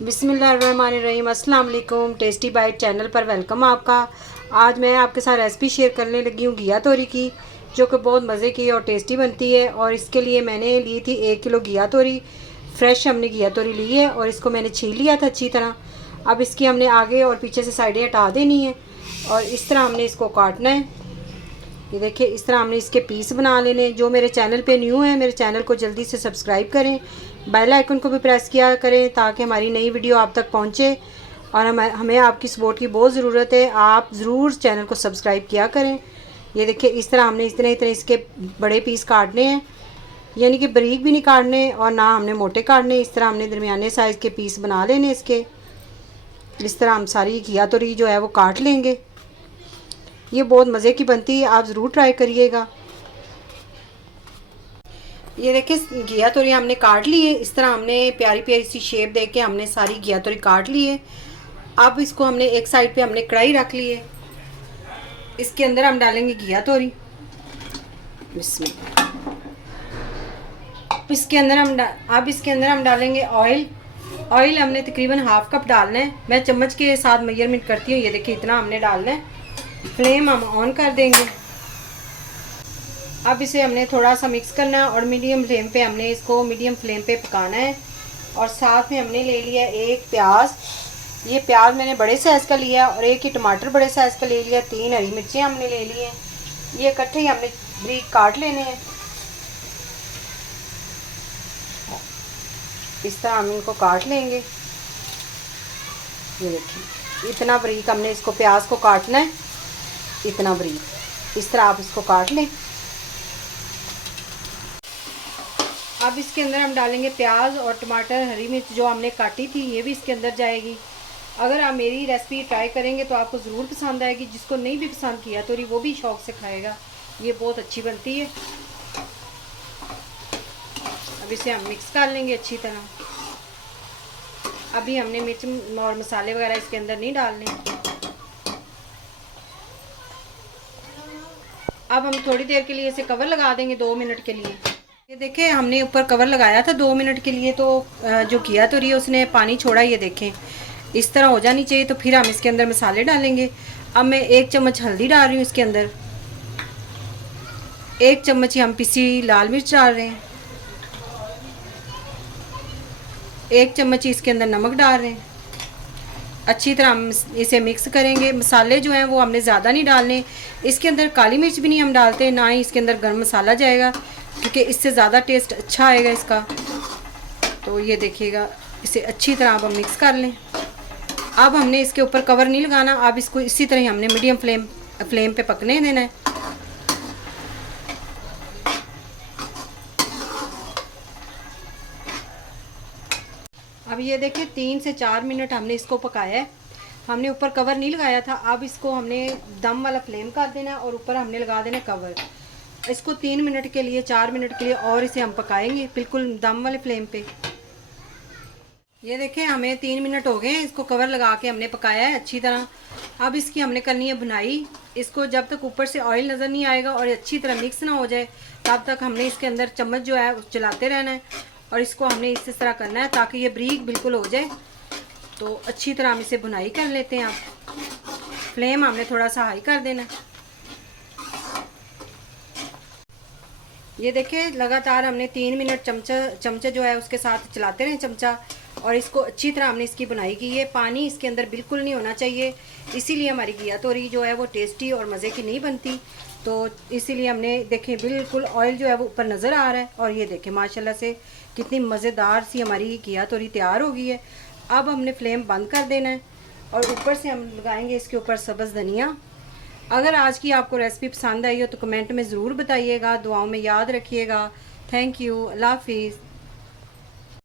बिस्मिल्लाहिर्रहमानिर्रहीम। अस्सलाम वालेकुम। टेस्टी बाइट चैनल पर वेलकम आपका। आज मैं आपके साथ रेसिपी शेयर करने लगी हूँ घिया तोरी की, जो कि बहुत मज़े की और टेस्टी बनती है। और इसके लिए मैंने ली थी 1 किलो घिया तोरी। फ्रेश हमने घिया तोरी ली है और इसको मैंने छील लिया था अच्छी तरह। अब इसकी हमने आगे और पीछे से साइडें हटा देनी है और इस तरह हमने इसको काटना है। ये देखिए, इस तरह हमने इसके पीस बना लेने। जो मेरे चैनल पे न्यू है, मेरे चैनल को जल्दी से सब्सक्राइब करें, बेल आइकन को भी प्रेस किया करें ताकि हमारी नई वीडियो आप तक पहुंचे। और हमें आपकी सपोर्ट की बहुत ज़रूरत है। आप ज़रूर चैनल को सब्सक्राइब किया करें। ये देखिए, इस तरह हमने इतने इतने इसके बड़े पीस काटने हैं, यानी कि बारीक भी नहीं काटने और ना हमने मोटे काटने। इस तरह हमने दरमियाने साइज़ के पीस बना लेने इसके। इस तरह हम सारी घिया तोरी जो है वो काट लेंगे। ये बहुत मज़े की बनती है, आप ज़रूर ट्राई करिएगा। ये देखिए, घिया तोरी हमने काट ली है। इस तरह हमने प्यारी प्यारी सी शेप दे के हमने सारी घिया तोरी काट ली है। अब इसको हमने एक साइड पे हमने कढ़ाई रख ली है। इसके अंदर हम डालेंगे घिया तोरी। इसके अंदर हम डालेंगे ऑयल। ऑयल हमने तकरीबन हाफ कप डालना है। मैं चम्मच के साथ मेजरमेंट करती हूँ। ये देखिए, इतना हमने डालना है। फ्लेम हम ऑन कर देंगे। अब इसे हमने थोड़ा सा मिक्स करना है और मीडियम फ्लेम पे पकाना है। और साथ में हमने ले लिया एक प्याज। ये प्याज मैंने बड़े साइज़ का लिया और एक ही टमाटर बड़े साइज़ का ले लिया। 3 हरी मिर्चें हमने ले ली हैं। ये इकट्ठे ही हमने बारीक काट लेने हैं। इस तरह हम इनको काट लेंगे। ये देखिए, इतना बारीक हमने इसको प्याज को काटना है, इतना बारीक। इस तरह आप इसको काट लें। अब इसके अंदर हम डालेंगे प्याज और टमाटर, हरी मिर्च जो हमने काटी थी, ये भी इसके अंदर जाएगी। अगर आप मेरी रेसिपी ट्राई करेंगे तो आपको ज़रूर पसंद आएगी। जिसको नहीं भी पसंद किया तो वो भी शौक़ से खाएगा। ये बहुत अच्छी बनती है। अब इसे हम मिक्स कर लेंगे अच्छी तरह। अभी हमने मिर्च और मसाले वगैरह इसके अंदर नहीं डालने। अब हम थोड़ी देर के लिए इसे कवर लगा देंगे 2 मिनट के लिए। ये देखें, हमने ऊपर कवर लगाया था 2 मिनट के लिए। तो जो घिया तोरी है उसने पानी छोड़ा। ये देखें, इस तरह हो जानी चाहिए। तो फिर हम इसके अंदर मसाले डालेंगे। अब मैं 1 चम्मच हल्दी डाल रही हूँ इसके अंदर। 1 चम्मच ही हम पिसी लाल मिर्च डाल रहे हैं। 1 चम्मच ही इसके अंदर नमक डाल रहे हैं। अच्छी तरह हम इसे मिक्स करेंगे। मसाले जो हैं वो हमने ज़्यादा नहीं डालने। इसके अंदर काली मिर्च भी नहीं हम डालते, ना ही इसके अंदर गर्म मसाला जाएगा, क्योंकि इससे ज़्यादा टेस्ट अच्छा आएगा इसका। तो ये देखिएगा, इसे अच्छी तरह अब हम मिक्स कर लें। अब हमने इसके ऊपर कवर नहीं लगाना। अब इसको इसी तरह ही हमने मीडियम फ्लेम पे पकने देना है। अब ये देखिए, 3 से 4 मिनट हमने इसको पकाया है। हमने ऊपर कवर नहीं लगाया था। अब इसको हमने दम वाला फ्लेम कर देना और ऊपर हमने लगा देना कवर। इसको 3 मिनट के लिए, 4 मिनट के लिए और इसे हम पकाएंगे बिल्कुल दम वाले फ्लेम पे। ये देखें, हमें 3 मिनट हो गए हैं इसको कवर लगा के हमने पकाया है अच्छी तरह। अब इसकी हमने करनी है भुनाई। इसको जब तक ऊपर से ऑयल नज़र नहीं आएगा और अच्छी तरह मिक्स ना हो जाए, तब तक हमने इसके अंदर चम्मच जो है चलाते रहना है। और इसको हमने इस तरह करना है ताकि ये बारीक बिल्कुल हो जाए। तो अच्छी तरह हम इसे भुनाई कर लेते हैं। अब फ्लेम हमने थोड़ा सा हाई कर देना है। ये देखिए, लगातार हमने 3 मिनट चमचा जो है उसके साथ चलाते रहे चमचा। और इसको अच्छी तरह हमने इसकी बुनाई की है। पानी इसके अंदर बिल्कुल नहीं होना चाहिए, इसीलिए हमारी घिया तोरी जो है वो टेस्टी और मज़े की नहीं बनती। तो इसीलिए हमने देखें, बिल्कुल ऑयल जो है वो ऊपर नज़र आ रहा है। और ये देखें, माशाल्लाह से कितनी मज़ेदार सी हमारी घिया तोरी तैयार हो गई है। अब हमने फ्लेम बंद कर देना है और ऊपर से हम लगाएंगे इसके ऊपर सब्ज़ धनिया। अगर आज की आपको रेसिपी पसंद आई हो तो कमेंट में ज़रूर बताइएगा। दुआओं में याद रखिएगा। Thank you. अल्लाह हाफिज़।